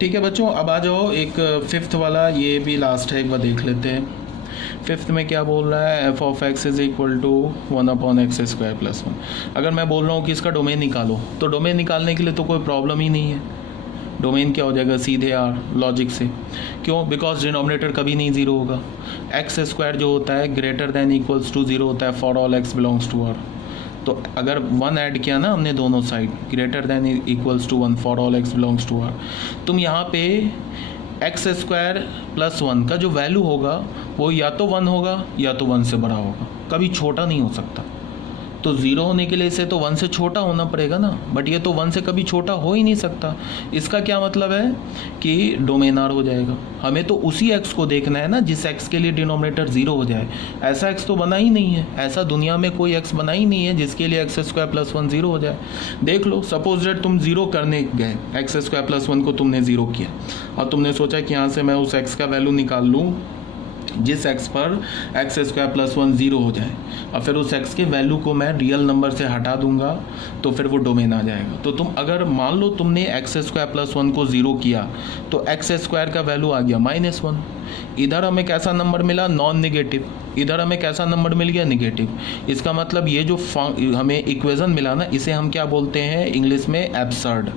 ठीक है बच्चों, अब आ जाओ एक फिफ्थ वाला, ये भी लास्ट है, एक बार देख लेते हैं। फिफ्थ में क्या बोल रहा है, f of x is equal to 1/x² + 1। अगर मैं बोल रहा हूँ कि इसका डोमेन निकालो, तो डोमेन निकालने के लिए तो कोई प्रॉब्लम ही नहीं है। डोमेन क्या हो जाएगा, सीधे आर, लॉजिक से। क्यों? बिकॉज डिनोमिनेटर कभी नहीं जीरो होगा। x² जो होता है ग्रेटर देन इक्वल्स टू 0 होता है for all x belongs to r। तो अगर 1 ऐड किया ना हमने दोनों side, greater than equals to 1 for all x belongs to r, तुम यहाँ पे x² + 1 का जो वैल्यू होगा वो या तो 1 होगा या तो 1 से बड़ा होगा, कभी छोटा नहीं हो सकता। तो 0 होने के लिए इसे तो 1 से छोटा होना पड़ेगा ना, बट ये तो 1 से कभी छोटा हो ही नहीं सकता। इसका क्या मतलब है कि डोमेन आर हो जाएगा। हमें तो उसी x को देखना है ना जिस x के लिए डिनोमिनेटर 0 हो जाए। ऐसा x तो बना ही नहीं है, ऐसा दुनिया में कोई x बना ही नहीं है जिसके लिए x² + 1 0 हो जाए। देख लो, सपोज दैट तुम 0 करने गए, x² + 1 को तुमने 0 किया और तुमने सोचा कि यहाँ से मैं उस x का वैल्यू निकाल लूँ जिस x पर x² + 1 0 हो जाए, और फिर उस x के वैल्यू को मैं रियल नंबर से हटा दूंगा तो फिर वो डोमेन आ जाएगा। तो तुम अगर मान लो तुमने x² + 1 को 0 किया तो x² का वैल्यू आ गया -1। इधर हमें कैसा नंबर मिला, नॉन निगेटिव। इधर हमें कैसा नंबर मिल गया, निगेटिव। इसका मतलब ये जो हमें इक्वेशन मिला ना, इसे हम क्या बोलते हैं इंग्लिश में, एब्सर्ड।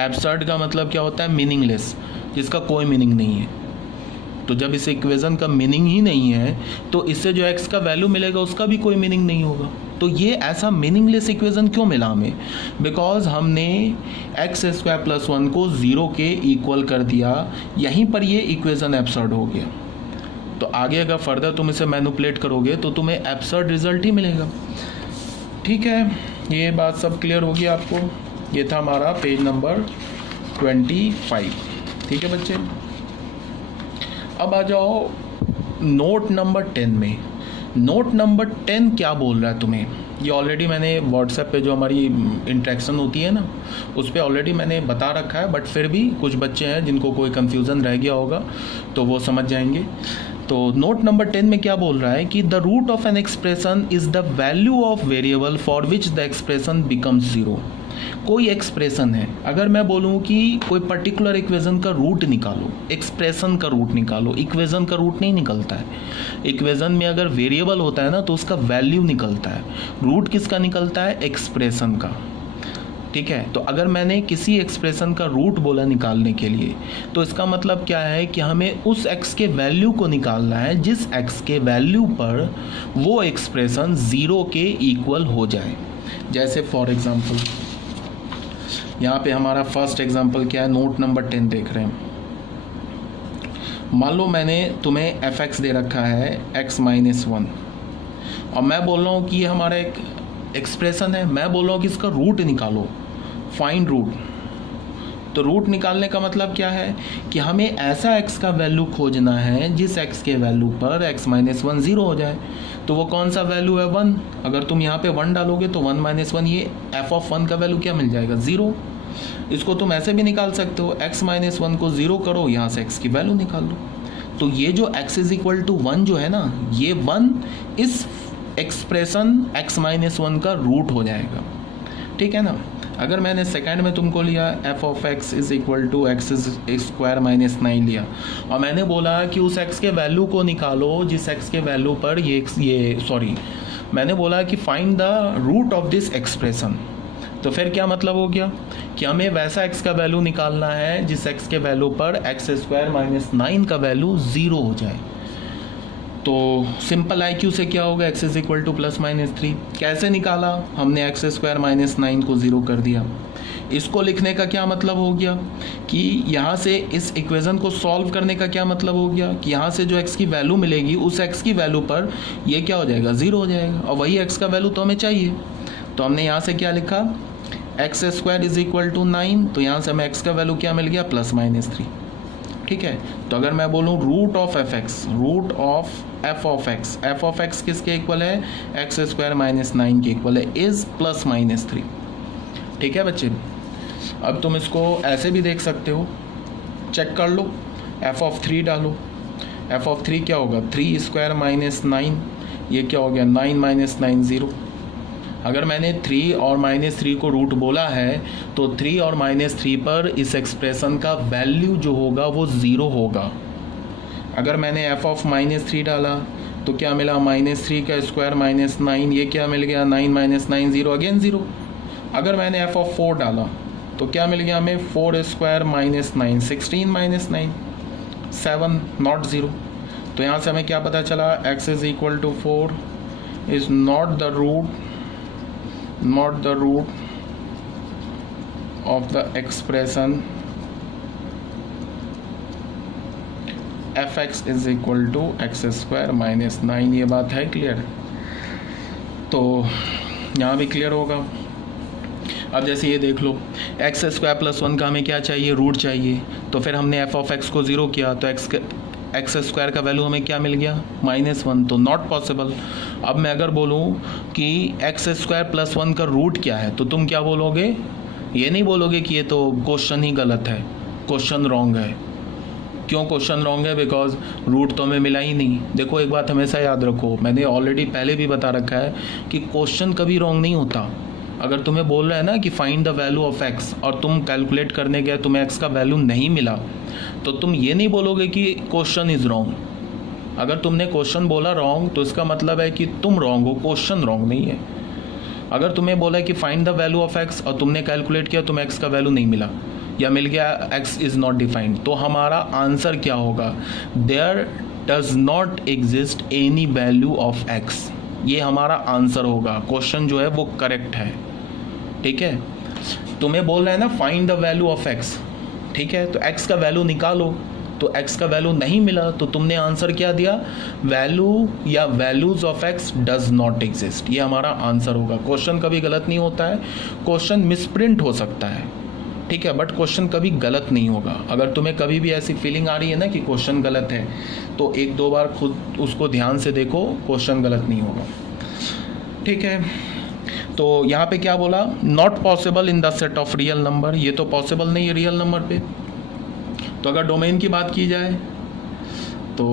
एब्सर्ड का मतलब क्या होता है, मीनिंगलेस, जिसका कोई मीनिंग नहीं है। तो जब इस इक्वेशन का मीनिंग ही नहीं है तो इससे जो x का वैल्यू मिलेगा उसका भी कोई मीनिंग नहीं होगा। तो ये ऐसा मीनिंगलेस इक्वेशन क्यों मिला हमें, बिकॉज हमने x² + 1 को 0 के इक्वल कर दिया, यहीं पर ये इक्वेशन एब्सर्ड हो गया। तो आगे अगर फर्दर तुम इसे मैनिपुलेट करोगे तो तुम्हें एब्सर्ड रिजल्ट ही मिलेगा। ठीक है, ये बात सब क्लियर होगी आपको। ये था हमारा पेज नंबर 25। ठीक है बच्चे, अब आ जाओ नोट नंबर 10 में। नोट नंबर 10 क्या बोल रहा है तुम्हें, ये ऑलरेडी मैंने व्हाट्सएप पे जो हमारी इंटरेक्शन होती है ना, उस पर ऑलरेडी मैंने बता रखा है, बट फिर भी कुछ बच्चे हैं जिनको कोई कन्फ्यूज़न रह गया होगा तो वो समझ जाएंगे। तो नोट नंबर 10 में क्या बोल रहा है कि the root of an expression is the value of variable for which the expression becomes 0। कोई एक्सप्रेशन है, अगर मैं बोलूँ कि कोई पर्टिकुलर इक्वेशन का रूट निकालो, एक्सप्रेशन का रूट निकालो, इक्वेशन का रूट नहीं निकलता है। इक्वेशन में अगर वेरिएबल होता है ना तो उसका वैल्यू निकलता है, रूट किसका निकलता है, एक्सप्रेशन का। ठीक है, तो अगर मैंने किसी एक्सप्रेशन का रूट बोला निकालने के लिए, तो इसका मतलब क्या है कि हमें उस x के वैल्यू को निकालना है जिस x के वैल्यू पर वो एक्सप्रेशन 0 के इक्वल हो जाए। जैसे फॉर एग्जांपल यहाँ पे हमारा फर्स्ट एग्जांपल क्या है, नोट नंबर 10 देख रहे हैं। मान लो मैंने तुम्हें fx दे रखा है x - 1, और मैं बोल रहा हूँ कि ये हमारा एक एक्सप्रेशन है, मैं बोल रहा हूँ कि इसका रूट निकालो, फाइंड रूट। तो रूट निकालने का मतलब क्या है कि हमें ऐसा x का वैल्यू खोजना है जिस x के वैल्यू पर x - 1 0 हो जाए। तो वो कौन सा वैल्यू है, 1। अगर तुम यहाँ पे 1 डालोगे तो 1 - 1, ये f(1) का वैल्यू क्या मिल जाएगा, 0। इसको तुम ऐसे भी निकाल सकते हो, x - 1 को 0 करो, यहाँ से x की वैल्यू निकाल लो। तो ये जो x = 1 जो है ना, ये 1 इस एक्सप्रेशन x - 1 का रूट हो जाएगा। ठीक है ना। अगर मैंने सेकंड में तुमको लिया f of x is equal to x² - 9 लिया, और मैंने बोला कि उस x के वैल्यू को निकालो जिस x के वैल्यू पर मैंने बोला कि find the root of this expression. तो फिर क्या मतलब हो गया कि हमें वैसा x का वैल्यू निकालना है जिस x के वैल्यू पर x² - 9 का वैल्यू 0 हो जाए। तो सिंपल IQ से क्या होगा, x इज इक्वल टू ±3। कैसे निकाला, हमने x² - 9 को 0 कर दिया। इसको लिखने का क्या मतलब हो गया कि यहाँ से इस इक्वेशन को सॉल्व करने का क्या मतलब हो गया कि यहाँ से जो x की वैल्यू मिलेगी उस x की वैल्यू पर ये क्या हो जाएगा, 0 हो जाएगा, और वही x का वैल्यू तो हमें चाहिए। तो हमने यहाँ से क्या लिखा, x² इज इक्वल टू 9, तो यहाँ से हमें x का वैल्यू क्या मिल गया, +-3। ठीक है, तो अगर मैं बोलूँ root of fx, root of f of x किसके इक्वल है, x² - 9 के इक्वल है, इज +-3। ठीक है बच्चे, अब तुम इसको ऐसे भी देख सकते हो, चेक कर लो, f ऑफ 3 डालो, f ऑफ 3 क्या होगा, 3² - 9, ये क्या हो गया, 9 - 9 0, अगर मैंने 3 और -3 को रूट बोला है तो 3 और -3 पर इस एक्सप्रेशन का वैल्यू जो होगा वो 0 होगा। अगर मैंने f ऑफ -3 डाला तो क्या मिला, -3 का स्क्वायर -9, ये क्या मिल गया, 9 - 9 0, अगेन 0। अगर मैंने f ऑफ 4 डाला तो क्या मिल गया हमें, 4 स्क्वायर -9, 16 - 9 7, नॉट 0। तो यहाँ से हमें क्या पता चला, x is equal to 4 is not the root of the expression fx is equal to X square -9। ये बात है क्लियर? तो यहाँ भी क्लियर होगा। अब जैसे ये देख लो, एक्स स्क्वायर प्लस 1 का हमें क्या चाहिए, रूट चाहिए। तो फिर हमने f ऑफ x को 0 किया तो एक्स स्क्वायर का वैल्यू हमें क्या मिल गया, -1, तो नॉट पॉसिबल। अब मैं अगर बोलूँ कि एक्स स्क्वायर प्लस 1 का रूट क्या है तो तुम क्या बोलोगे, ये नहीं बोलोगे कि ये तो क्वेश्चन ही गलत है, क्वेश्चन रॉन्ग है। क्यों क्वेश्चन रॉन्ग है? बिकॉज रूट तो हमें मिला ही नहीं। देखो एक बात हमेशा याद रखो, मैंने ऑलरेडी पहले भी बता रखा है कि क्वेश्चन कभी रॉन्ग नहीं होता। अगर तुम्हें बोल रहा है ना कि find the value of x और तुम कैलकुलेट करने गए, तुम्हें एक्स का वैल्यू नहीं मिला, तो तुम ये नहीं बोलोगे कि क्वेश्चन इज़ रॉन्ग। अगर तुमने क्वेश्चन बोला रॉन्ग तो इसका मतलब है कि तुम रॉन्ग हो, क्वेश्चन रॉन्ग नहीं है। अगर तुम्हें बोला है कि find the value of x और तुमने कैलकुलेट किया, तुम्हें एक्स का वैल्यू नहीं मिला या मिल गया, एक्स इज़ नॉट डिफाइंड, तो हमारा आंसर क्या होगा, there does not exist any value of X. ये हमारा आंसर होगा। क्वेश्चन जो है वो करेक्ट है, ठीक है। तुम्हें बोल रहा है ना find the value of x, ठीक है, तो एक्स का वैल्यू निकालो, तो एक्स का वैल्यू नहीं मिला तो तुमने आंसर क्या दिया, वैल्यू या values of x does not exist. ये हमारा आंसर होगा। क्वेश्चन कभी गलत नहीं होता है, क्वेश्चन मिसप्रिंट हो सकता है, ठीक है, बट क्वेश्चन कभी गलत नहीं होगा। अगर तुम्हें कभी भी ऐसी फीलिंग आ रही है ना कि क्वेश्चन गलत है, तो 1-2 बार खुद उसको ध्यान से देखो, क्वेश्चन गलत नहीं होगा, ठीक है। तो यहाँ पे क्या बोला, not possible in the set of real number, ये तो पॉसिबल नहीं है रियल नंबर पे। तो अगर डोमेन की बात की जाए तो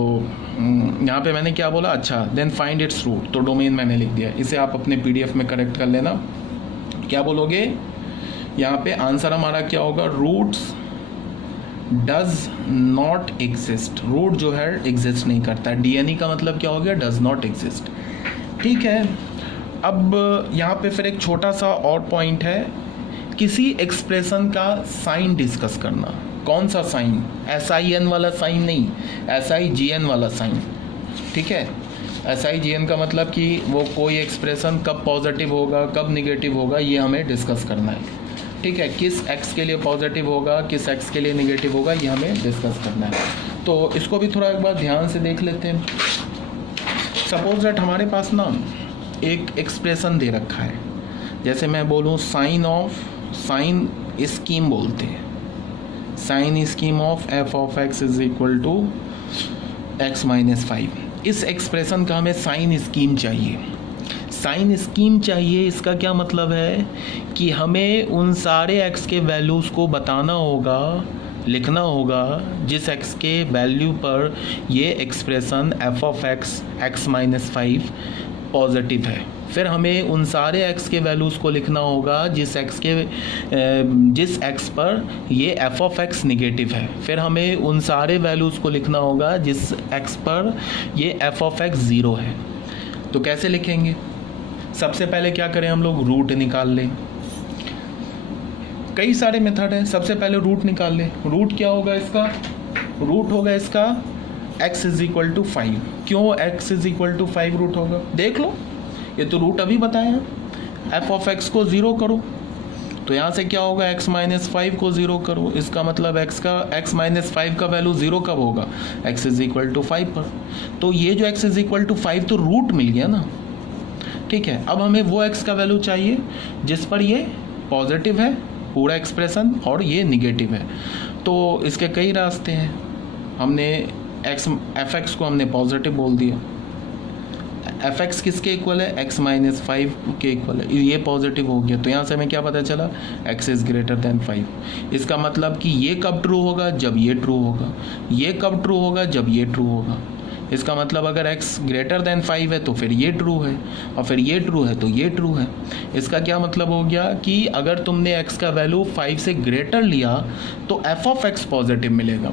यहाँ पे मैंने क्या बोला, अच्छा देन फाइंड इट्स रूट, तो डोमेन मैंने लिख दिया। इसे आप अपने PDF में करेक्ट कर लेना। क्या बोलोगे यहाँ पे, आंसर हमारा क्या होगा, roots does not exist. Root जो है एग्जिस्ट नहीं करता। DNE का मतलब क्या हो गया, डज नॉट एग्जिस्ट, ठीक है। अब यहाँ पे फिर एक छोटा सा और पॉइंट है, किसी एक्सप्रेशन का साइन डिस्कस करना। कौन सा साइन, SIN वाला साइन नहीं, SIGN वाला साइन, ठीक है। SIGN का मतलब कि वो कोई एक्सप्रेशन कब पॉजिटिव होगा कब निगेटिव होगा, ये हमें डिस्कस करना है, ठीक है। किस x के लिए पॉजिटिव होगा, किस x के लिए निगेटिव होगा, ये हमें डिस्कस करना है। तो इसको भी थोड़ा एक बार ध्यान से देख लेते हैं। सपोज दैट हमारे पास ना एक एक्सप्रेशन दे रखा है, जैसे मैं बोलूँ साइन स्कीम बोलते हैं, sign scheme of f of x is equal to x - 5। इस एक्सप्रेशन का हमें साइन स्कीम चाहिए। साइन स्कीम चाहिए, इसका क्या मतलब है कि हमें उन सारे x के वैल्यूज़ को बताना होगा, लिखना होगा जिस x के वैल्यू पर ये expression f of x - 5 positive है। फिर हमें उन सारे x के वैल्यूज़ को लिखना होगा जिस x पर ये f ऑफ x निगेटिव है। फिर हमें उन सारे वैल्यूज़ को लिखना होगा जिस x पर ये f ऑफ x 0 है। तो कैसे लिखेंगे, सबसे पहले क्या करें हम लोग, रूट निकाल लें। कई सारे मेथड हैं, सबसे पहले रूट निकाल लें। रूट क्या होगा इसका, रूट होगा इसका x इज इक्वल टू 5। क्यों x is equal to 5 root होगा, देख लो, ये तो रूट अभी बताया। f ऑफ x को 0 करो, तो यहाँ से क्या होगा, x - 5 को 0 करो, इसका मतलब x - 5 का वैल्यू 0 कब होगा, x इज इक्वल टू 5 पर। तो ये जो x इज इक्वल टू 5 तो रूट मिल गया ना, ठीक है। अब हमें वो x का वैल्यू चाहिए जिस पर ये पॉजिटिव है पूरा एक्सप्रेशन और ये निगेटिव है। तो इसके कई रास्ते हैं। हमने f(x) को हमने पॉजिटिव बोल दिया, f(x) किसके इक्वल है, x - 5 के इक्वल है, ये पॉजिटिव हो गया। तो यहाँ से हमें क्या पता चला, x इज़ ग्रेटर देन 5। इसका मतलब कि ये कब ट्रू होगा, जब ये ट्रू होगा, ये कब ट्रू होगा, जब ये ट्रू होगा। इसका मतलब अगर x ग्रेटर देन 5 है तो फिर ये ट्रू है, और फिर ये ट्रू है तो ये ट्रू है। इसका क्या मतलब हो गया कि अगर तुमने x का वैल्यू 5 से ग्रेटर लिया तो f ऑफ x पॉजिटिव मिलेगा।